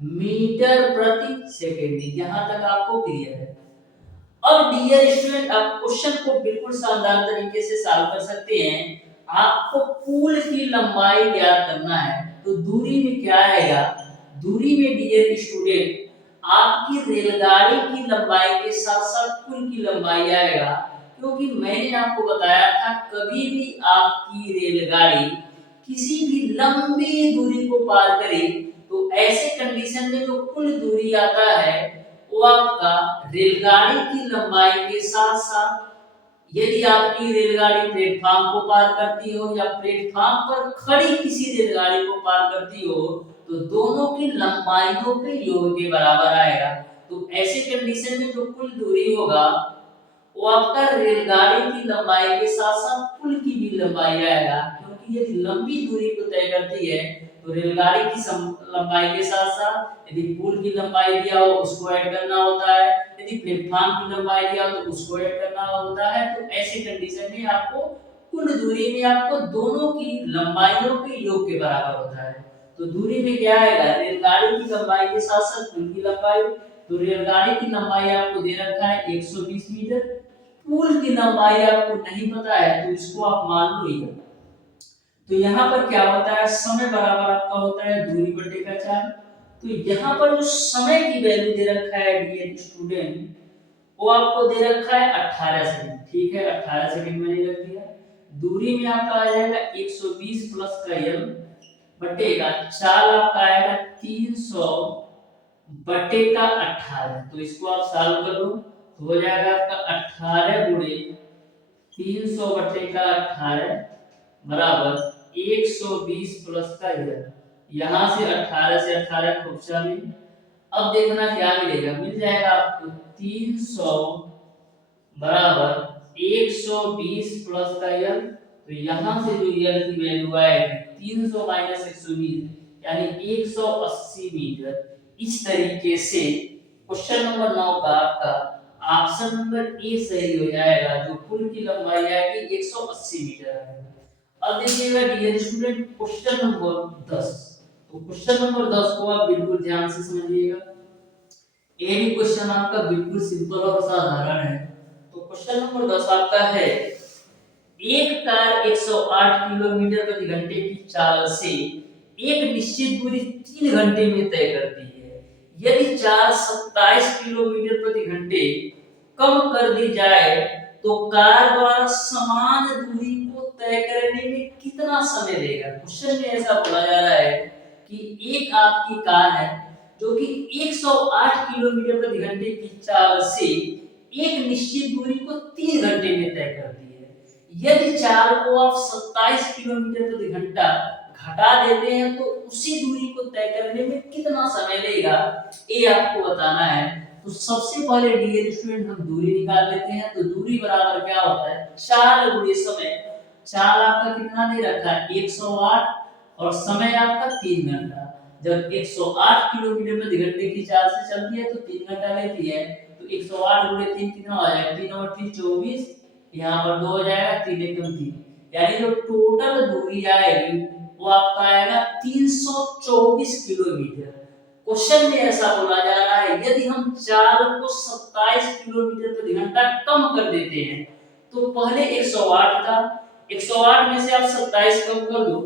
मीटर प्रति सेकंड। यहाँ तक आपको क्लियर है। अब डियर स्टूडेंट आप क्वेश्चन को बिल्कुल शानदार तरीके से सॉल्व कर सकते हैं। आपको पुल की लंबाई ज्ञात करना है, तो दूरी में क्या आएगा, दूरी में डियर स्टूडेंट आपकी रेलगाड़ी की लंबाई के साथ साथ पुल की लंबाई आएगा, क्योंकि मैंने आपको बताया था कभी भी आपकी रेलगाड़ी किसी भी लंबी दूरी को पार करे, तो ऐसे कंडीशन में जो कुल दूरी आता है वो आपका रेलगाड़ी की लंबाई के साथ साथ, यदि आपकी रेलगाड़ी प्लेटफॉर्म को पार करती हो या प्लेटफॉर्म पर खड़ी किसी रेलगाड़ी को पार करती हो, तो दोनों की लंबाइयों के योग के बराबर आएगा। तो ऐसे कंडीशन में जो कुल दूरी होगा वो आपका रेलगाड़ी की लंबाई के साथ साथ पुल की भी लंबाई आएगा, क्योंकि यदि लंबी दूरी को तय करती है तो रेलगाड़ी की लंबाई के साथ साथ यदि पुल की लंबाई दिया हो उसको ऐड करना होता है, यदि प्लेटफॉर्म की लंबाई दिया हो तो उसको ऐड करना होता है। तो ऐसे कंडीशन में आपको कुल दूरी में आपको दोनों की लंबाइयों के योग के बराबर होता है। तो दूरी में क्या आएगा, रेलगाड़ी की लंबाई के साथ साथ पुल की लंबाई। तो रेलगाड़ी की लंबाई आपको दे रखा है 120 मीटर, पुल की लंबाई आपको नहीं पता है तो इसको आप मान लो ही। तो यहाँ पर क्या होता है, समय बराबर आपका होता है दूरी बटे का 4। तो यहाँ पर जो समय की वैल्यू दे रखा है डियर स्टूडेंट वो आपको दे रखा है 18 सेकंड, ठीक है 18 सेकंड मैंने रख दिया। दूरी में आपका आ जाएगा 120 प्लस का l बटेगा चाल आपका आएगा 300 बटे का 18। तो इसको आप सॉल्व कर लो तो हो जाएगा आपका 18 गुणे 300 बटे का 18 बराबर 120 प्लस का 11। यहाँ से 18 से 18 खुफचा में, अब देखना क्या मिलेगा, मिल जाएगा आपको 300 बराबर 120 प्लस का यल। तो यहाँ से जो यल की वैल्यू आएगी 300 माइनस 120 यानी 180 मीटर। इस तरीके से क्वेश्चन नंबर 9 का आपका ऑप्शन नंबर ए सही हो जाएगा, जो पुल की लंबाई आएगी 180 मीटर आएगा। अब देखिएगा डियर स्टूडेंट क्वेश्चन नंबर 10। तो क्वेश्चन नंबर 10 को आप बिल्कुल ध्यान से समझिएगा। ये भी क्वेश्चन आपका बिल्कुल सिंपल और साधारण है। तो क्वेश्चन नंबर 10 आपका है, एक कार 108 किलोमीटर प्रति घंटे की चाल से एक निश्चित दूरी 3 घंटे में तय करती है। यदि चाल 27 किलोमीटर प्रति घंटे कम कर दी जाए तो कार द्वारा समान दूरी को तय करने में कितना समय लेगा। क्वेश्चन में ऐसा बोला जा रहा है कि एक आपकी कार है जो कि 108 किलोमीटर प्रति घंटे की चाल से एक निश्चित दूरी को 3 घंटे में तय करती है। यदि चाल को आप 27 किलोमीटर प्रति घंटा घटा देते हैं तो उसी दूरी को तय करने में कितना समय लेगा, ये आपको बताना है। तो सबसे पहले डियर स्टूडेंट हम दूरी निकाल लेते हैं। तो दूरी बराबर क्या होता है, चाल गुणे समय। चाल आपका कितना दे रखा है 108 और समय आपका 3 घंटा। जब 108 किलोमीटर प्रति घंटे की चाल से चलती है तो 3 घंटा लेती है। तो 108 गुणे 3 कितना हो जाएगा, 3 और 3 24, यहाँ पर 2 हो जाएगा, 3 एकम 3, यानी जो टोटल दूरी आएगी वो आपका आएगा 324 किलोमीटर। क्वेश्चन में ऐसा बोला जा रहा है यदि हम चाल को 27 किलोमीटर प्रति घंटा कम कर देते हैं तो पहले 108 था, 108 में से आप 27 कम कर दो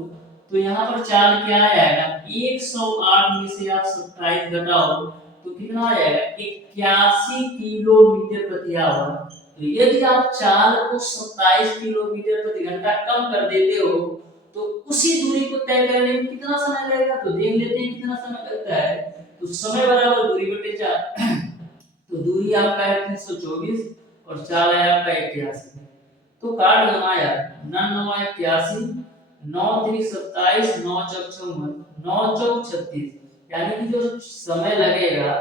तो यहाँ पर चाल क्या आएगा, 108 में से आप 27 घटाओ तो कितना आ जाएगा 81 किलोमीटर प्रति आवर। तो यदि आप चाल को 27 किलोमीटर प्रति घंटा कम कर देते हो तो उसी दूरी को तय करने में कितना समय लगेगा, तो देख लेते हैं कितना समय लगता है। तो समय बराबर दूरी बटे 4। तो दूरी आपका है 324 और चाल है आपका 81। तो काट जमाया 9 9 81, 9 3 27, 9 4 54, 9 4 36, यानी कि जो समय लगेगा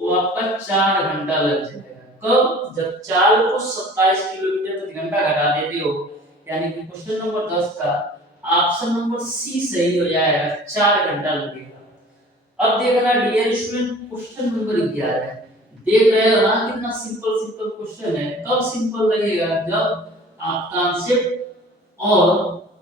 वो आपका 4 घंटा लग जाएगा। कब, जब चाल को 27 किलोमीटर प्रति घंटा घटा देते हो। यानी कि क्वेश्चन नंबर 10 का ऑप्शन नंबर सी सही हो जाएगा, 4 घंटा लगेगा। अब देखना डियर स्टूडेंट क्वेश्चन नंबर 11। देख रहे हो ना कितना सिंपल सिंपल क्वेश्चन है। कब सिंपल लगेगा, जब आप कॉन्सेप्ट और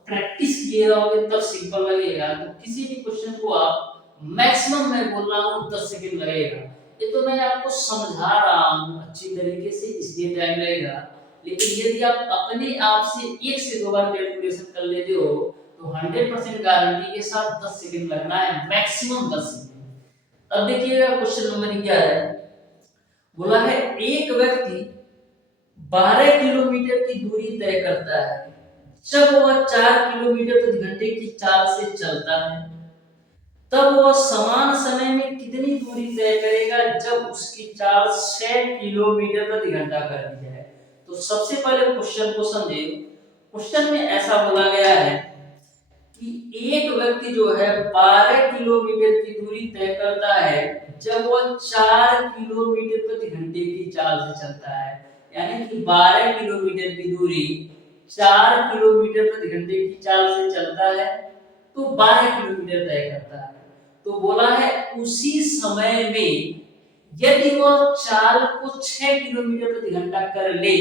प्रैक्टिस किए रहोगे तब सिंपल लगेगा। तो किसी भी क्वेश्चन को आप मैक्सिमम मैं बोल रहा हूँ 10 सेकंड लगेगा। ये तो मैं आपको समझा रहा हूँ अच्छी तरीके से, इसलिए टाइम लगेगा। लेकिन यदि आप अपने आप से 1 से 2 बार कैलकुलेशन कर लेते हो तो 100% गारंटी के साथ 10 सेकंड लगना है, मैक्सिमम 10 सेकंड। अब देखिएगा क्वेश्चन नंबर 11 बोला है, एक व्यक्ति 12 किलोमीटर की दूरी तय करता है जब वह 4 किलोमीटर प्रति घंटे की चाल से चलता है, तब वह समान समय में कितनी दूरी तय करेगा जब उसकी चाल 6 किलोमीटर प्रति घंटा कर दी जाए। तो सबसे पहले क्वेश्चन को समझे। क्वेश्चन में ऐसा बोला गया है कि एक व्यक्ति जो है 12 किलोमीटर की दूरी तय करता है जब वह 4 किलोमीटर प्रति घंटे की चाल से चलता है। यानी कि 12 किलोमीटर की दूरी 4 किलोमीटर प्रति घंटे की चाल से चलता है तो 12 किलोमीटर तय करता है। तो बोला है उसी समय में यदि वह चाल को 6 किलोमीटर प्रति घंटा कर ले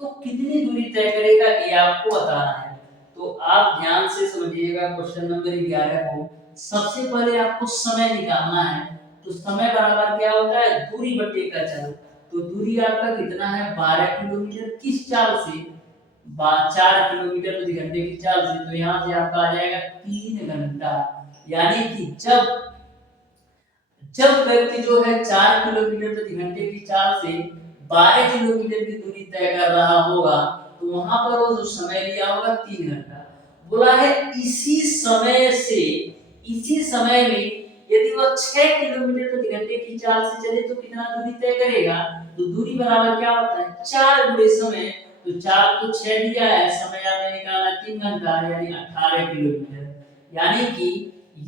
तो कितनी दूरी तय करेगा, ये आपको बताना है। तो आप ध्यान से समझिएगा क्वेश्चन नंबर 11 को। सबसे पहले आपको समय निकालना है। तो समय बराबर क्या होता है, दूरी बटे का चाल। तो दूरी आपका कितना है 12 किलोमीटर, किस चाल से 4 किलोमीटर प्रति घंटे की चाल से। तो यहाँ से आपका आ जाएगा 3 घंटा। यानी कि जब व्यक्ति जो है 4 किलोमीटर प्रति घंटे की चाल से 12 किलोमीटर की दूरी तय कर रहा होगा तो वहां पर वो जो समय लिया होगा 3 घंटा। बोला है इसी समय से इसी समय में यदि वह 6 किलोमीटर प्रति घंटे की चाल से चले तो कितना दूरी तय करेगा? तो दूरी बराबर क्या होता है? 4 गुणे समय। तो 4 तो 6 दिया है, समय आपने निकाला 3 घंटा यानी 18 किलोमीटर। यानी कि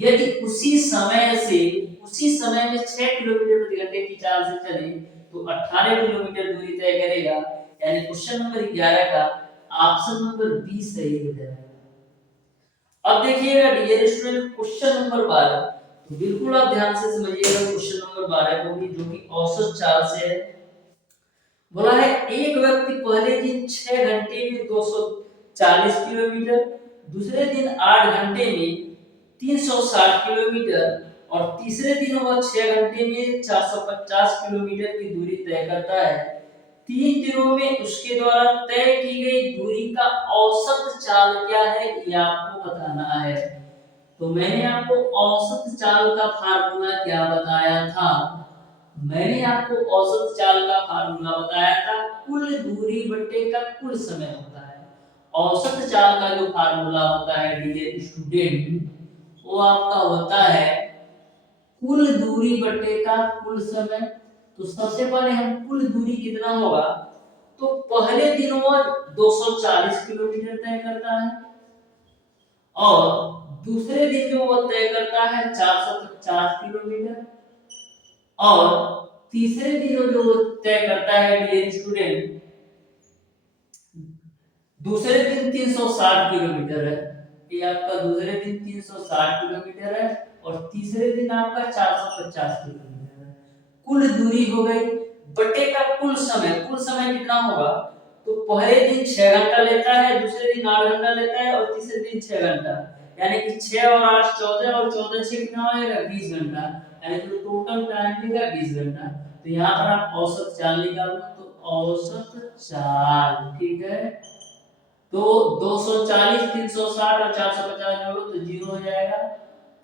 यदि उसी समय में 6 किलोमीटर प्रति घंटे की चाल से चले तो 18 किलोमीटर दूरी तय करेगा। यानी क्वेश्चन नंबर 11 का ऑप्शन नंबर बी सही हो जाएगा। अब देखिएगा डियर स्टूडेंट क्वेश्चन नंबर 12, तो बिल्कुल आप ध्यान से समझिएगा क्वेश्चन नंबर 12 को भी, जो कि औसत चाल से है। बोला है एक व्यक्ति पहले दिन 6 घंटे में 240 किलोमीटर, दूसरे दिन 8 घंटे में 360 किलोमीटर और तीसरे दिन वह 6 घंटे में 450 किलोमीटर की दूरी तय करता है। 3 दिनों में उसके द्वारा तय की गई दूरी का औसत चाल क्या है, ये आपको बताना है। तो मैंने आपको औसत चाल का फार्मूला क्या बताया था? मैंने आपको औसत चाल का फार्मूला बताया था, कुल दूरी बट्टे का कुल समय होता है। औसत चाल का जो फार्मूला होता है डियर स्टूडेंट, वो आपका होता है कुल दूरी बट्टे का कुल समय। तो सबसे पहले हम कुल दूरी कितना होगा, तो पहले दिन वो 240 किलोमीटर तय करता है और दूसरे दिन जो वो तय करता है 450 किलोमीटर और तीसरे दिन जो तय करता है डियर स्टूडेंट, दूसरे दिन 360 किलोमीटर है। ये आपका दूसरे दिन 360 किलोमीटर है और तीसरे दिन आपका 450 किलोमीटर है। कुल दूरी हो गई बटे का कुल समय। कुल समय कितना होगा, तो पहले दिन 6 घंटा लेता है, दूसरे दिन 8 घंटा लेता है और तीसरे दिन 6 घंटा, यानी कि 6 और 8 14 और 14 6 कितना होएगा 20 घंटा, यानी कि टोटल टाइम लेगा 20 घंटा। तो यहाँ पर आप औसत चाल निकालो, तो औसत चाल ठीक है, तो 240 360 और 450 जोड़ो तो 0 हो जाएगा।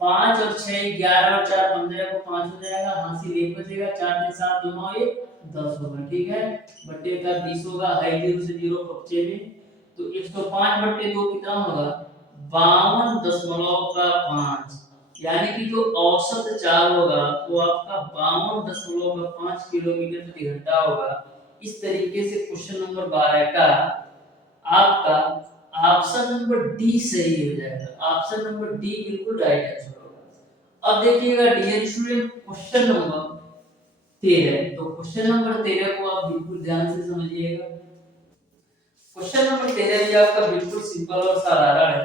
5 और 6 11 और 4 15 को 5 हो जाएगा, हासिल 1 बचेगा, 4 3 7 2 9 1 10 होगा। ठीक है, बट्टे का 20 होगा, है 0 से 0 बच्चे में, तो 105 बट्टे 2 कितना होगा 52.5, यानी कि जो औसत चाल होगा वो आपका 52.5 किलोमीटर प्रति घंटा होगा। इस तरीके से क्वेश्चन नंबर 12 का आपका ऑप्शन नंबर डी सही हो जाएगा। ऑप्शन नंबर डी बिल्कुल राइट आंसर होगा। अब देखिएगा डियर स्टूडेंट क्वेश्चन नंबर 13, तो क्वेश्चन नंबर 13 को आप बिल्कुल ध्यान से समझिएगा। क्वेश्चन नंबर 13 भी आपका बिल्कुल सिंपल और साधारण है।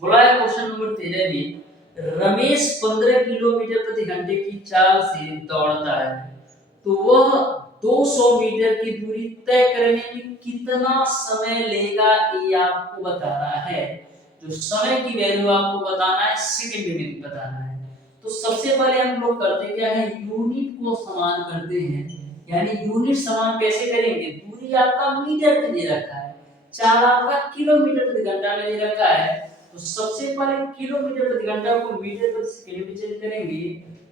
बोला है क्वेश्चन नंबर 13 में रमेश 15 किलोमीटर प्रति घंटे की चाल से दौड़ता है, तो वह 200 मीटर की दूरी तय करने में कितना समय लेगा, ये आपको बताना है। जो समय की वैल्यू आपको बताना है, सेकंड में बताना है। तो सबसे पहले हम लोग करते क्या है, यूनिट को समान करते हैं। यानी यूनिट समान कैसे करेंगे, दूरी आपका मीटर में दे रखा है, चाल आपका किलोमीटर प्रति घंटा में दे रखा है, तो सबसे पहले किलोमीटर प्रति घंटा को मीटर प्रति सेकंड में चेंज करेंगे।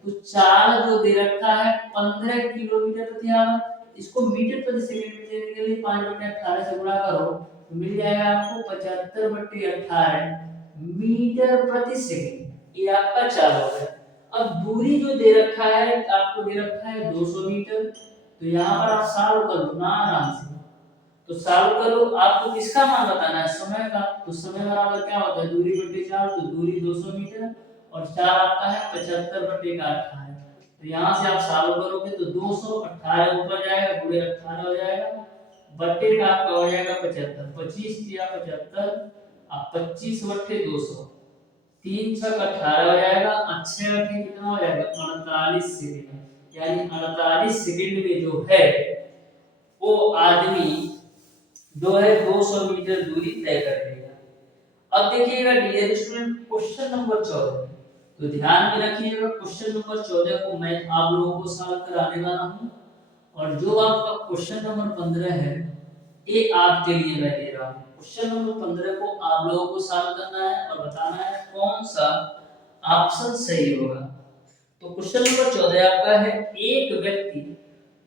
तो चाल जो दे रखा है 15 किलोमीटर प्रति आवर, इसको मीटर प्रति सेकंड में चेंज के लिए 5/18 से गुणा करो तो मिल जाएगा आपको 75/18 मीटर प्रति सेकंड। ये आपका चाल हो गया। अब दूरी जो दे रखा है आपको दे रखा है 200 मीटर, तो यहाँ पर आप सॉल्व कर लो ना आराम से। तो सॉल्व करो, आपको किसका मान बताना है, समय का। तो समय बराबर क्या होता है, दूरी बटे 4, तो दूरी 200 मीटर और 4 आपका है 75/18। तो यहाँ से आप सॉल्व करोगे तो 218 ऊपर जाएगा, गुणे 18 हो जाएगा, बटे का आपका हो जाएगा 75, 25 या 75 अब 25 बटे 200, 3 6 18 हो जाएगा, अच्छे बटे कितना हो जाएगा 48 सेकंड। यानी 48 सेकंड में जो है वो आदमी जो है 200 मीटर दूरी तय कर लेगा। अब देखिएगा डियर स्टूडेंट क्वेश्चन नंबर 14, तो ध्यान में रखिएगा क्वेश्चन नंबर 14 को मैं आप लोगों को सॉल्व कराने वाला हूं, और जो आपका क्वेश्चन नंबर 15 है ये आपके लिए मैं दे रहा हूं। क्वेश्चन नंबर 15 को आप लोगों को सॉल्व करना है और बताना है कौन सा ऑप्शन सही होगा। तो क्वेश्चन नंबर 14 आपका है, एक व्यक्ति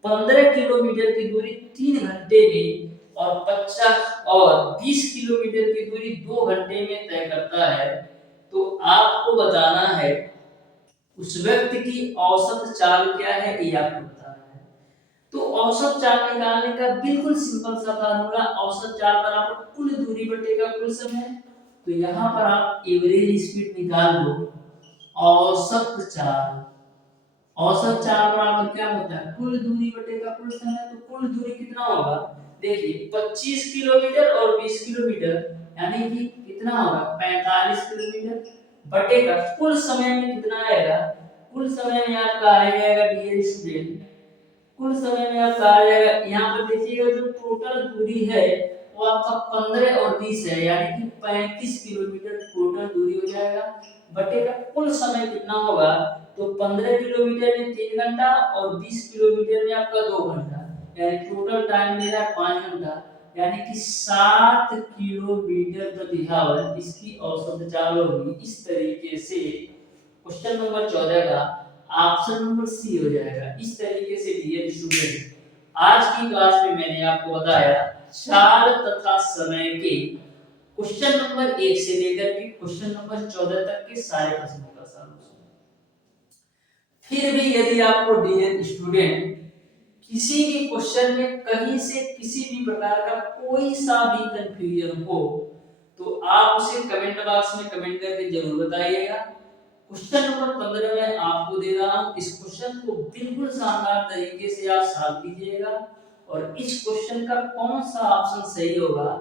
15 किलोमीटर की दूरी 3 घंटे में और 20 किलोमीटर की दूरी 2 घंटे में तय करता है, तो आपको बताना है उस व्यक्ति की औसत चाल क्या है, ये आपको बताना है। तो औसत चाल निकालने का बिल्कुल सिंपल सा फार्मूला, औसत चाल बराबर कुल दूरी बटेगा कुल समय। तो यहाँ पर आप एवरेज स्पीड निकाल लो, औसत चाल, औसत चाल बराबर क्या होता है, कुल दूरी बटेगा कुल समय। तो कुल दूरी कितना होगा, देखिए 25 किलोमीटर और 20 किलोमीटर, यानी कि कितना होगा 45 किलोमीटर बटेगा कुल समय में कितना आएगा, कुल समय में आपका आ जाएगा डियर स्टूडेंट, कुल समय में आपका आ जाएगा, यहाँ पर देखिएगा जो टोटल दूरी है वो आपका 15 और 20 है, यानी कि 35 किलोमीटर टोटल दूरी हो जाएगा बटेगा कुल समय कितना होगा। तो 15 किलोमीटर में 3 घंटा और 20 किलोमीटर में आपका 2 घंटा, यानी टोटल टाइम मेरा 5 घंटा, यानी कि 7 किलोमीटर प्रति आवर इसकी औसत चाल होगी। इस तरीके से क्वेश्चन नंबर 14 का ऑप्शन नंबर सी हो जाएगा। इस तरीके से डियर स्टूडेंट आज की क्लास में मैंने आपको बताया चाल तथा समय के क्वेश्चन नंबर 1 से लेकर के क्वेश्चन नंबर 14 तक के सारे प्रश्नों का सॉल्यूशन। फिर भी यदि आपको डियर स्टूडेंट किसी भी क्वेश्चन में कहीं से किसी भी प्रकार का कोई सा भी कंफ्यूजन हो तो आप उसे कमेंट बॉक्स में कमेंट करके जरूर बताइएगा। क्वेश्चन नंबर 15 में आपको दे रहा हूं, इस क्वेश्चन को बिल्कुल शानदार तरीके से आप सॉल्व कीजिएगा और इस क्वेश्चन का कौन सा ऑप्शन सही होगा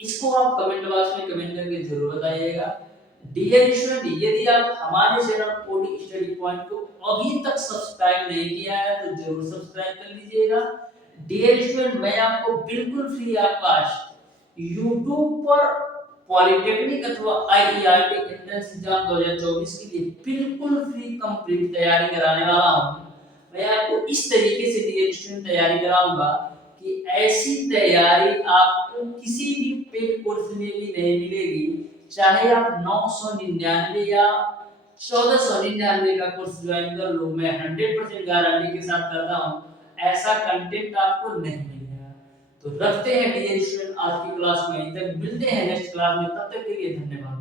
इसको आप कमेंट बॉक्स में कमेंट करके जरूर बताइएगा। डियर स्टूडेंट यदि आप हमारे चैनल कोडिंग स्टडी पॉइंट को अभी तक सब्सक्राइब नहीं किया है तो जरूर सब्सक्राइब कर लीजिएगा। डियर स्टूडेंट मैं आपको बिल्कुल फ्री ऑफ कॉस्ट YouTube पर पॉलिटेक्निक अथवा आईईआरटी एंट्रेंस एग्जाम 2024 के लिए बिल्कुल फ्री कंप्लीट तैयारी कराने वाला हूं। मैं आपको इस तरीके से डियर स्टूडेंट तैयारी कराऊंगा कि ऐसी तैयारी आपको किसी भी पेड कोर्स में भी नहीं मिलेगी, चाहे आप 999 या 1499 का कोर्स ज्वाइन कर लो, मैं 100% गारंटी के साथ कहता हूं ऐसा कंटेंट आपको नहीं मिलेगा। तो रखते हैं डियर स्टूडेंट आज की क्लास में, तक मिलते हैं नेक्स्ट क्लास में, तब तक के लिए धन्यवाद।